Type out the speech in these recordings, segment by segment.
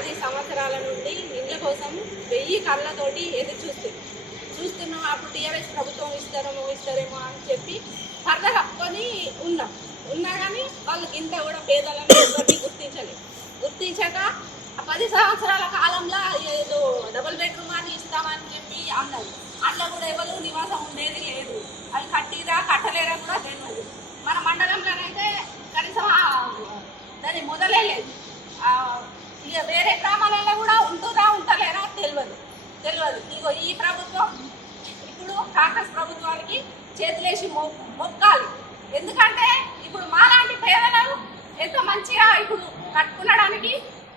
10 సంవత్సరాల నుండి ఇండ్ల కోసం 1000 కళ్ళతోటి ఎదురు చూస్తున్నాం. అప్పుడు టీఆర్ఎస్ ప్రభుత్వం ఇస్తారేమో అని చెప్పి సరదా కప్పుకొని ఉన్నా కానీ వాళ్ళు ఇంత కూడా పేదలను ఎవరిని గుర్తించక 10 సంవత్సరాల కాలంలో ఏదో డబుల్ బెడ్రూమ్ అని ఇస్తామని చెప్పి అన్నారు. అట్లా కూడా ఎవరు నివాసం ఉండేది లేదు. అది కట్టిరా కట్టలేరా కూడా తెలియదు. మన మండలంలోనైతే కనీసం దాని మొదలే లేదు. ఇక వేరే గ్రామాలలో కూడా ఉంటలేరా తెలియదు. ఇగో ఈ ప్రభుత్వం ఇప్పుడు కాంగ్రెస్ ప్రభుత్వానికి చేతులేసి మొక్కాలి. ఎందుకంటే ఇప్పుడు మాలాంటి పేదలు ఎంతో మంచిగా ఇప్పుడు కట్టుకునడానికి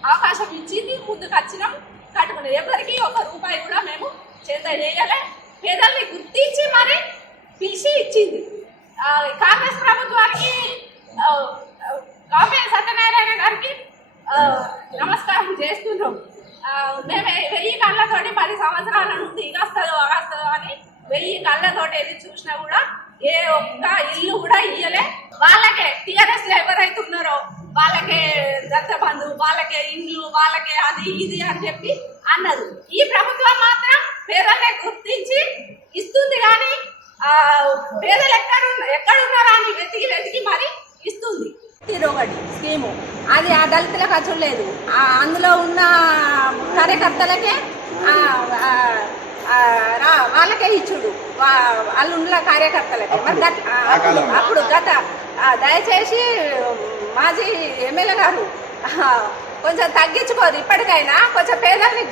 అవకాశం ఇచ్చింది. ముందుకు వచ్చినాం, కట్టుకునేది. ఎవరికి 1 రూపాయి కూడా మేము చేత చేయలే. పేదల్ని గుర్తించి మరి పిలిచి ఇచ్చింది. కాంగ్రెస్ ప్రభుత్వానికి కావ్య సత్యనారాయణ గారికి నమస్కారం చేస్తున్నాం. మేము 1000 కళ్ళతోటి 10 సంవత్సరాల నుండి ఇగస్తుందో అగస్తుందో అని 1000 కళ్ళతోటి ఎదురు చూసినా కూడా ఏ ఒక్క ఇల్లు కూడా ఇయ్యలే. వాళ్ళకే టీఆర్ఎస్ లో ఎవరైతే ఉన్నారో వాళ్ళకే దత్తబంధు, వాళ్ళకే ఇండ్లు, వాళ్ళకే అది ఇది అని చెప్పి అన్నది. ఈ ప్రభుత్వం మాత్రం పేదల్ని గుర్తించి ఇస్తుంది. కానీ పేదలు ఎక్కడున్నారా అని వెతికి మరి ఇస్తుంది. తిరుగడి స్కీము అది ఆ దళితులకు వచ్చలేదు. అందులో ఉన్న కార్యకర్తలకే వాళ్ళకే ఇచ్చుడు, వాళ్ళు ఉన్న కార్యకర్తలకే. మరి అప్పుడు దయచేసి మాజీ ఎమ్మెల్యే గారు కొంచెం తగ్గించుకోరు. ఇప్పటికైనా కొంచెం పేదల్ని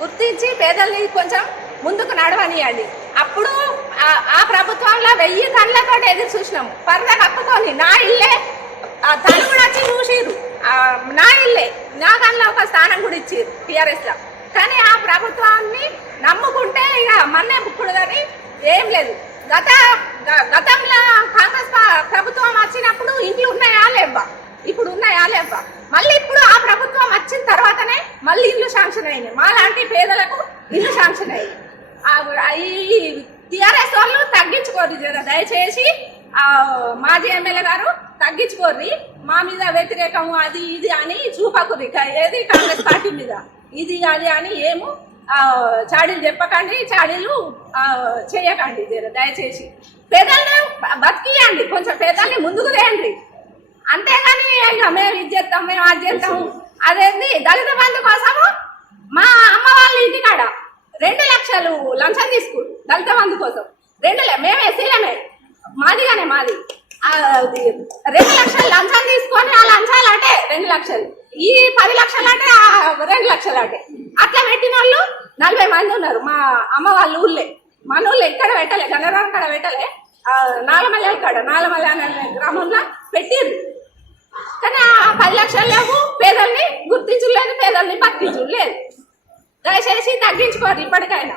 గుర్తించి పేదల్ని కొంచెం ముందుకు నడవనియండి. అప్పుడు ఆ ప్రభుత్వంలో 1000 కళ్ళతో ఎదురు చూసినాము. పరద కప్పుకొని నా ఇల్లే తను కూడా వచ్చి చూసిరు. నా ఇల్లే నా కళ్ళ ఒక స్థానం కూడా ఇచ్చిర్రు టీఆర్ఎస్ లో. కానీ ఆ ప్రభుత్వాన్ని నమ్ముకుంటే ఇక మన్నే బుక్కుడు కానీ ఏం లేదు. గతంలో కాంగ్రెస్ ప్రభుత్వం వచ్చినప్పుడు ఇంట్లో ఉన్నాయా లేవా, ఇప్పుడు ఉన్నాయా లేవా. మళ్ళీ ఇప్పుడు ఆ ప్రభుత్వం వచ్చిన తర్వాతనే మళ్ళీ ఇల్లు శాంక్షన్ అయినాయి. మాలాంటి పేదలకు ఇల్లు శాంక్షన్ అయ్యాయి. ఈ టీఆర్ఎస్ వాళ్ళు తగ్గించుకోరు దయచేసి. మాజీ ఎమ్మెల్యే గారు తగ్గించుకోర్రి. మా మీద వ్యతిరేకం అది ఇది అని చూపకుర్రి. ఏది కాంగ్రెస్ పార్టీ మీద ఇది అది అని ఏమో చాడీలు చెప్పకండి, చాడీలు చేయకండి. దయచేసి పేదల్ని బతికియండి, కొంచెం పేదల్ని ముందుకు తేయండి. అంతేగాని ఇక మేము ఇది చేస్తాం, మేము అది చేస్తాము. అదేంటి దళిత బంధు కోసము మా అమ్మ వాళ్ళ ఇంటికాడ 2 లక్షలు లంచం తీసుకురు దళిత బంధు కోసం. మేము ఎస్సీలమే, మాది 2 లక్షలు లంచం తీసుకొని ఆ లంచాలు అంటే 2 లక్షలు, ఈ 10 లక్షలు అంటే 2 లక్షలు అంటే అట్లా పెట్టిన వాళ్ళు 40 మంది ఉన్నారు. మా అమ్మ వాళ్ళ ఊళ్ళే, మన ఊళ్ళో ఎక్కడ పెట్టలే, గన్నవరం కాడ పెట్టలే, నాలమల్లె కాడ, నాలమల్లె అనే గ్రామంలో పెట్టిర్రు. కానీ ఆ 10 లక్షలు లేవు. పేదల్ని గుర్తించలేదు, పేదల్ని బతికించలేదు. దయచేసి తగ్గించుకోరు ఇప్పటికైనా.